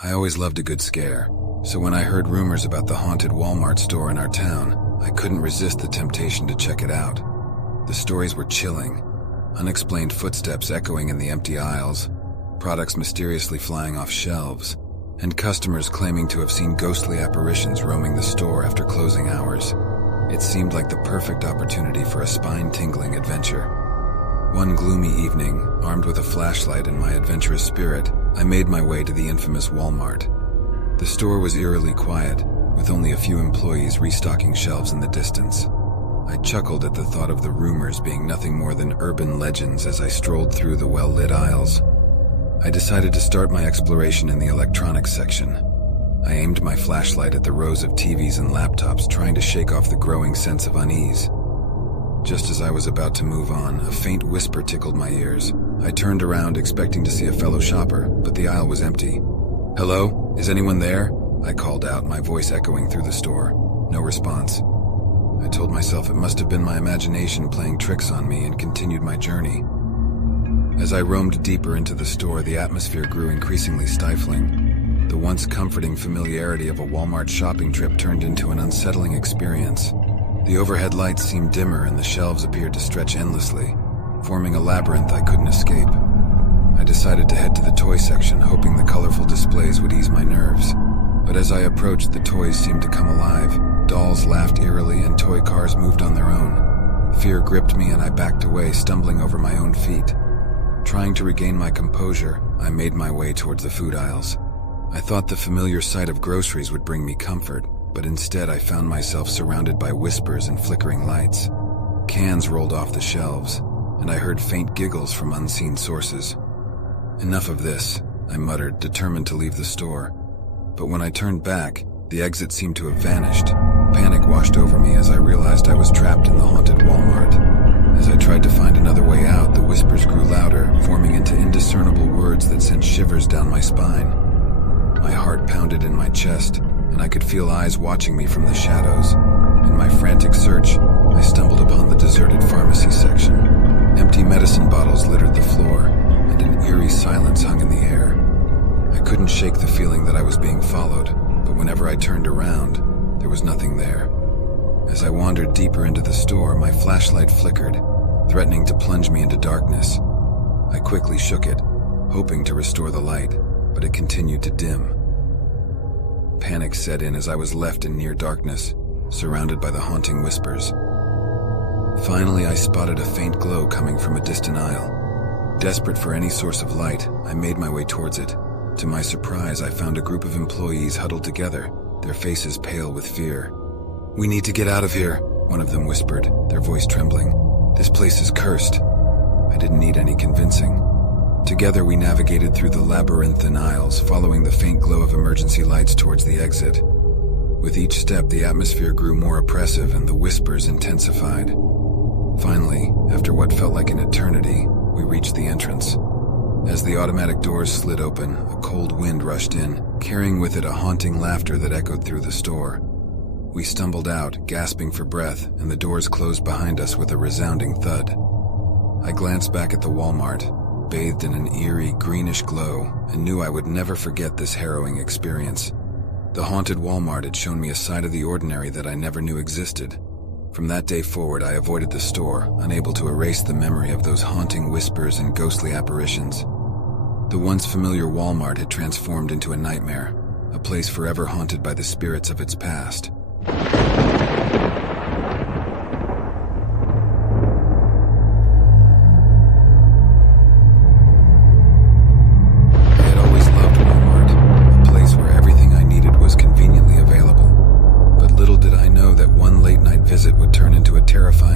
I always loved a good scare, so when I heard rumors about the haunted Walmart store in our town, I couldn't resist the temptation to check it out. The stories were chilling. Unexplained footsteps echoing in the empty aisles, products mysteriously flying off shelves, and customers claiming to have seen ghostly apparitions roaming the store after closing hours. It seemed like the perfect opportunity for a spine-tingling adventure. One gloomy evening, armed with a flashlight and my adventurous spirit, I made my way to the infamous Walmart. The store was eerily quiet, with only a few employees restocking shelves in the distance. I chuckled at the thought of the rumors being nothing more than urban legends as I strolled through the well-lit aisles. I decided to start my exploration in the electronics section. I aimed my flashlight at the rows of TVs and laptops, trying to shake off the growing sense of unease. Just as I was about to move on, a faint whisper tickled my ears. I turned around expecting to see a fellow shopper, but the aisle was empty. "Hello? Is anyone there?" I called out, my voice echoing through the store. No response. I told myself it must have been my imagination playing tricks on me and continued my journey. As I roamed deeper into the store, the atmosphere grew increasingly stifling. The once comforting familiarity of a Walmart shopping trip turned into an unsettling experience. The overhead lights seemed dimmer and the shelves appeared to stretch endlessly, forming a labyrinth I couldn't escape. I decided to head to the toy section, hoping the colorful displays would ease my nerves. But as I approached, the toys seemed to come alive. Dolls laughed eerily and toy cars moved on their own. Fear gripped me and I backed away, stumbling over my own feet. Trying to regain my composure, I made my way towards the food aisles. I thought the familiar sight of groceries would bring me comfort, but instead I found myself surrounded by whispers and flickering lights. Cans rolled off the shelves, and I heard faint giggles from unseen sources. "Enough of this," I muttered, determined to leave the store. But when I turned back, the exit seemed to have vanished. Panic washed over me as I realized I was trapped in the haunted Walmart. As I tried to find another way out, the whispers grew louder, forming into indiscernible words that sent shivers down my spine. My heart pounded in my chest, and I could feel eyes watching me from the shadows. In my frantic search, I stumbled upon the deserted pharmacy section. Empty medicine bottles littered the floor, and an eerie silence hung in the air. I couldn't shake the feeling that I was being followed, but whenever I turned around, there was nothing there. As I wandered deeper into the store, my flashlight flickered, threatening to plunge me into darkness. I quickly shook it, hoping to restore the light, but it continued to dim. Panic set in as I was left in near darkness, surrounded by the haunting whispers. Finally, I spotted a faint glow coming from a distant aisle. Desperate for any source of light, I made my way towards it. To my surprise, I found a group of employees huddled together, their faces pale with fear. "We need to get out of here," one of them whispered, their voice trembling. "This place is cursed." I didn't need any convincing. Together we navigated through the labyrinthine aisles, following the faint glow of emergency lights towards the exit. With each step, the atmosphere grew more oppressive and the whispers intensified. Finally, after what felt like an eternity, we reached the entrance. As the automatic doors slid open, a cold wind rushed in, carrying with it a haunting laughter that echoed through the store. We stumbled out, gasping for breath, and the doors closed behind us with a resounding thud. I glanced back at the Walmart, bathed in an eerie, greenish glow, and knew I would never forget this harrowing experience. The haunted Walmart had shown me a side of the ordinary that I never knew existed. From that day forward, I avoided the store, unable to erase the memory of those haunting whispers and ghostly apparitions. The once familiar Walmart had transformed into a nightmare, a place forever haunted by the spirits of its past.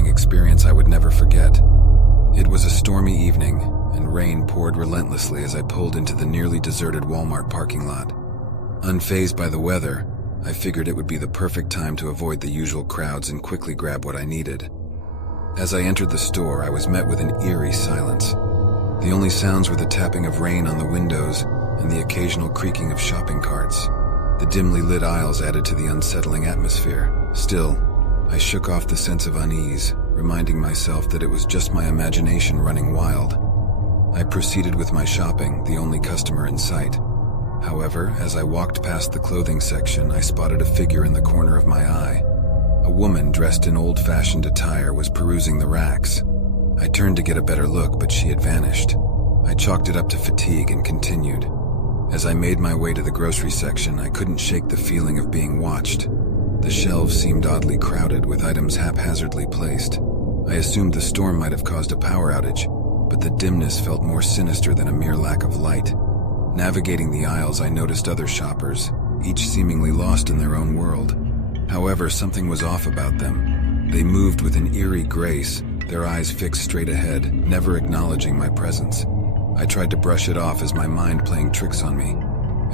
Experience I would never forget. It was a stormy evening, and rain poured relentlessly as I pulled into the nearly deserted Walmart parking lot. Unfazed by the weather, I figured it would be the perfect time to avoid the usual crowds and quickly grab what I needed. As I entered the store, I was met with an eerie silence. The only sounds were the tapping of rain on the windows and the occasional creaking of shopping carts. The dimly lit aisles added to the unsettling atmosphere. Still, I shook off the sense of unease, reminding myself that it was just my imagination running wild. I proceeded with my shopping, the only customer in sight. However, as I walked past the clothing section, I spotted a figure in the corner of my eye. A woman dressed in old-fashioned attire was perusing the racks. I turned to get a better look, but she had vanished. I chalked it up to fatigue and continued. As I made my way to the grocery section, I couldn't shake the feeling of being watched. The shelves seemed oddly crowded, with items haphazardly placed. I assumed the storm might have caused a power outage, but the dimness felt more sinister than a mere lack of light. Navigating the aisles, I noticed other shoppers, each seemingly lost in their own world. However, something was off about them. They moved with an eerie grace, their eyes fixed straight ahead, never acknowledging my presence. I tried to brush it off as my mind playing tricks on me.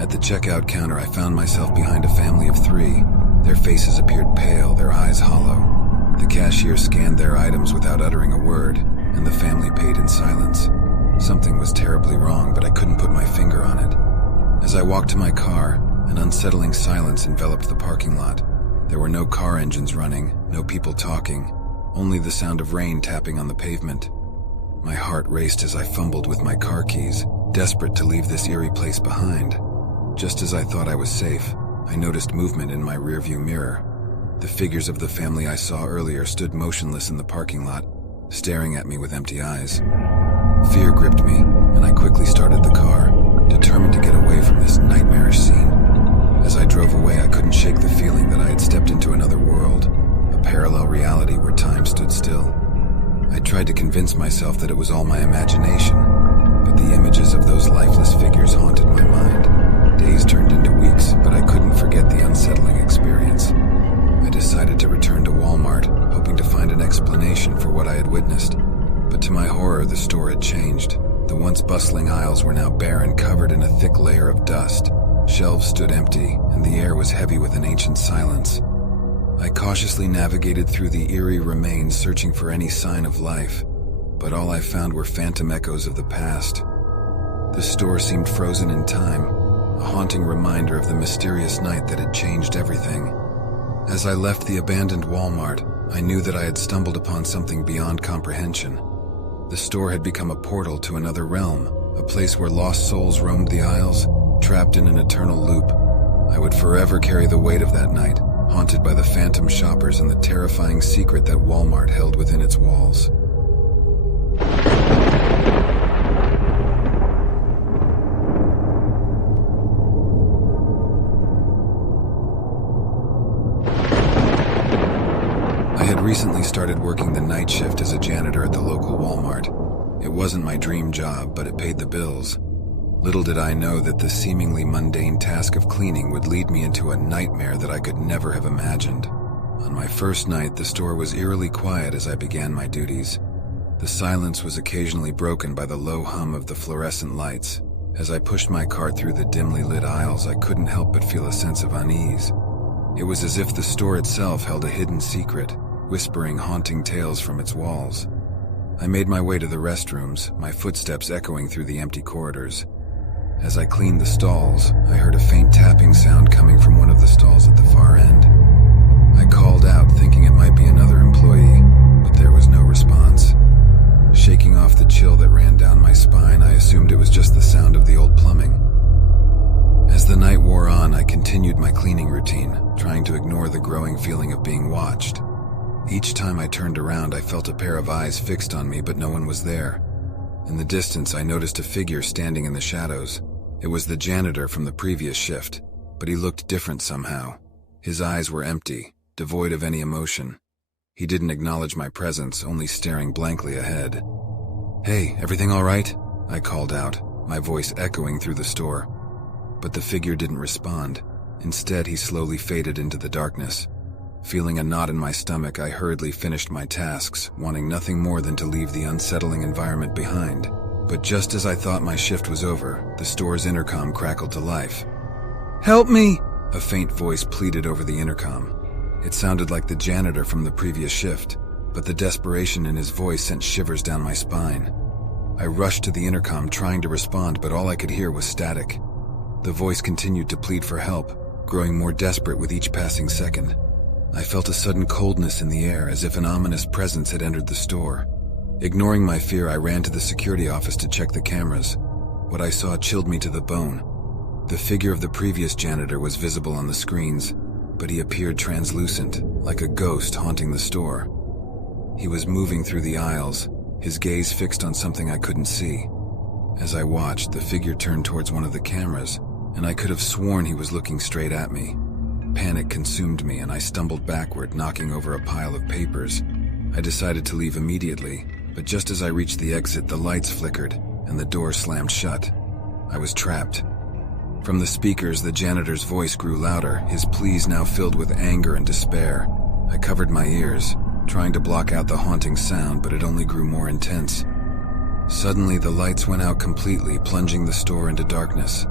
At the checkout counter, I found myself behind a family of 3. Their faces appeared pale, their eyes hollow. The cashier scanned their items without uttering a word, and the family paid in silence. Something was terribly wrong, but I couldn't put my finger on it. As I walked to my car, an unsettling silence enveloped the parking lot. There were no car engines running, no people talking, only the sound of rain tapping on the pavement. My heart raced as I fumbled with my car keys, desperate to leave this eerie place behind. Just as I thought I was safe, I noticed movement in my rearview mirror. The figures of the family I saw earlier stood motionless in the parking lot, staring at me with empty eyes. Fear gripped me, and I quickly started the car, determined to get away from this nightmarish scene. As I drove away, I couldn't shake the feeling that I had stepped into another world, a parallel reality where time stood still. I tried to convince myself that it was all my imagination, but the images of those lifeless figures haunted my mind. Days turned into weeks, but I couldn't forget the unsettling experience. I decided to return to Walmart, hoping to find an explanation for what I had witnessed. But to my horror, the store had changed. The once bustling aisles were now bare and covered in a thick layer of dust. Shelves stood empty, and the air was heavy with an ancient silence. I cautiously navigated through the eerie remains, searching for any sign of life, but all I found were phantom echoes of the past. The store seemed frozen in time, a haunting reminder of the mysterious night that had changed everything. As I left the abandoned Walmart, I knew that I had stumbled upon something beyond comprehension. The store had become a portal to another realm, a place where lost souls roamed the aisles, trapped in an eternal loop. I would forever carry the weight of that night, haunted by the phantom shoppers and the terrifying secret that Walmart held within its walls. I had recently started working the night shift as a janitor at the local Walmart. It wasn't my dream job, but it paid the bills. Little did I know that the seemingly mundane task of cleaning would lead me into a nightmare that I could never have imagined. On my first night, the store was eerily quiet as I began my duties. The silence was occasionally broken by the low hum of the fluorescent lights. As I pushed my cart through the dimly lit aisles, I couldn't help but feel a sense of unease. It was as if the store itself held a hidden secret, whispering haunting tales from its walls. I made my way to the restrooms, my footsteps echoing through the empty corridors. As I cleaned the stalls, I heard a faint tapping sound coming from one of the stalls at the far end. I called out, thinking it might be another employee, but there was no response. Shaking off the chill that ran down my spine, I assumed it was just the sound of the old plumbing. As the night wore on, I continued my cleaning routine, trying to ignore the growing feeling of being watched. Each time I turned around, I felt a pair of eyes fixed on me, but no one was there. In the distance, I noticed a figure standing in the shadows. It was the janitor from the previous shift, but he looked different somehow. His eyes were empty, devoid of any emotion. He didn't acknowledge my presence, only staring blankly ahead. "Hey, everything all right?" I called out, my voice echoing through the store. But the figure didn't respond. Instead, he slowly faded into the darkness. Feeling a knot in my stomach, I hurriedly finished my tasks, wanting nothing more than to leave the unsettling environment behind. But just as I thought my shift was over, the store's intercom crackled to life. "Help me!" a faint voice pleaded over the intercom. It sounded like the janitor from the previous shift, but the desperation in his voice sent shivers down my spine. I rushed to the intercom trying to respond, but all I could hear was static. The voice continued to plead for help, growing more desperate with each passing second. I felt a sudden coldness in the air, as if an ominous presence had entered the store. Ignoring my fear, I ran to the security office to check the cameras. What I saw chilled me to the bone. The figure of the previous janitor was visible on the screens, but he appeared translucent, like a ghost haunting the store. He was moving through the aisles, his gaze fixed on something I couldn't see. As I watched, the figure turned towards one of the cameras, and I could have sworn he was looking straight at me. Panic consumed me, and I stumbled backward, knocking over a pile of papers. I decided to leave immediately, but just as I reached the exit, the lights flickered, and the door slammed shut. I was trapped. From the speakers, the janitor's voice grew louder, his pleas now filled with anger and despair. I covered my ears, trying to block out the haunting sound, but it only grew more intense. Suddenly, the lights went out completely, plunging the store into darkness.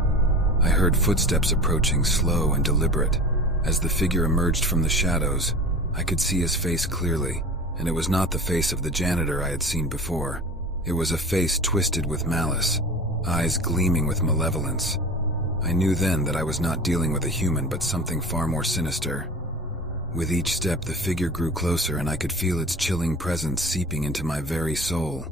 I heard footsteps approaching, slow and deliberate. As the figure emerged from the shadows, I could see his face clearly, and it was not the face of the janitor I had seen before. It was a face twisted with malice, eyes gleaming with malevolence. I knew then that I was not dealing with a human, but something far more sinister. With each step, the figure grew closer, and I could feel its chilling presence seeping into my very soul.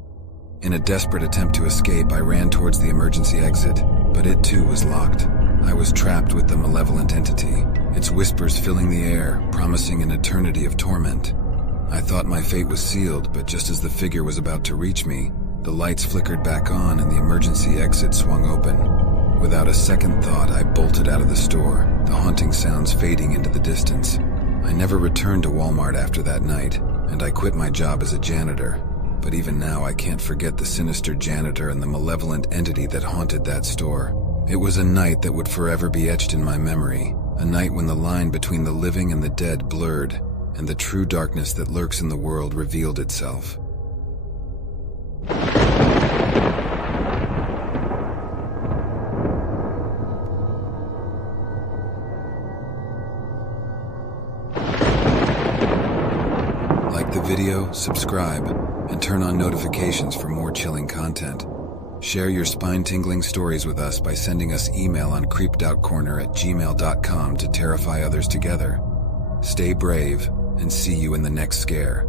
In a desperate attempt to escape, I ran towards the emergency exit, but it too was locked. I was trapped with the malevolent entity, its whispers filling the air, promising an eternity of torment. I thought my fate was sealed, but just as the figure was about to reach me, the lights flickered back on and the emergency exit swung open. Without a second thought, I bolted out of the store, the haunting sounds fading into the distance. I never returned to Walmart after that night, and I quit my job as a janitor. But even now, I can't forget the sinister janitor and the malevolent entity that haunted that store. It was a night that would forever be etched in my memory, a night when the line between the living and the dead blurred, and the true darkness that lurks in the world revealed itself. Like the video, subscribe, and turn on notifications for more chilling content. Share your spine-tingling stories with us by sending us email on creepedoutcorner@gmail.com to terrify others together. Stay brave, and see you in the next scare.